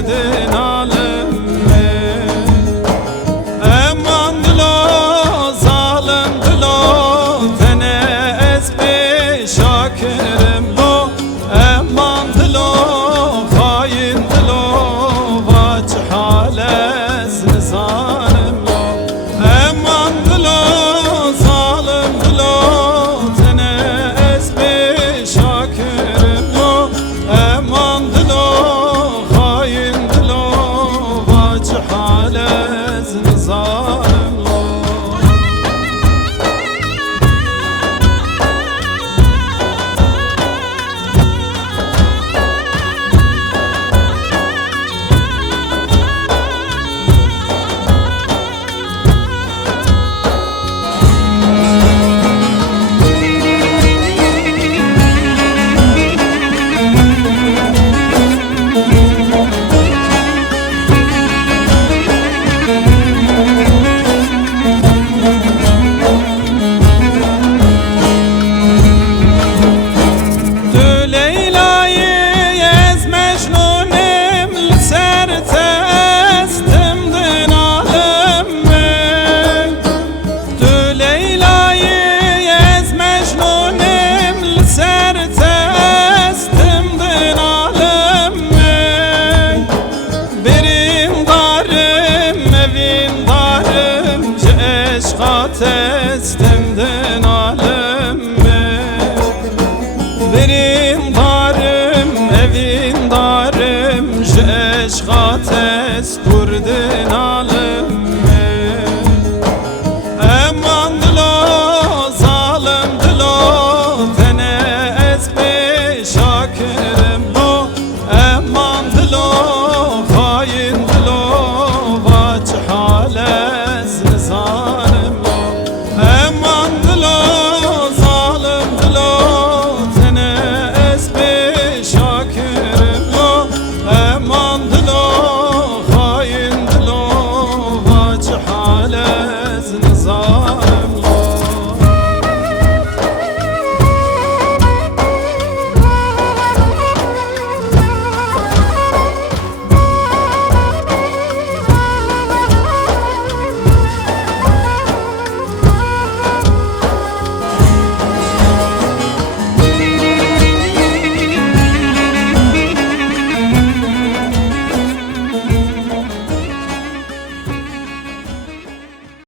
kurdin alimi. Eman dilo zalim dilo tene ezbi şakirim lo. Eman dilo hain dilo vaç hales nizanim lo. Eman dilo zalim dilo tene ezbi şakirim lo. Eman dilo hain dilo vaç hales nizanim lo. Testimdin alemi. Benim darım evin darım, eşka test kurdin alemi.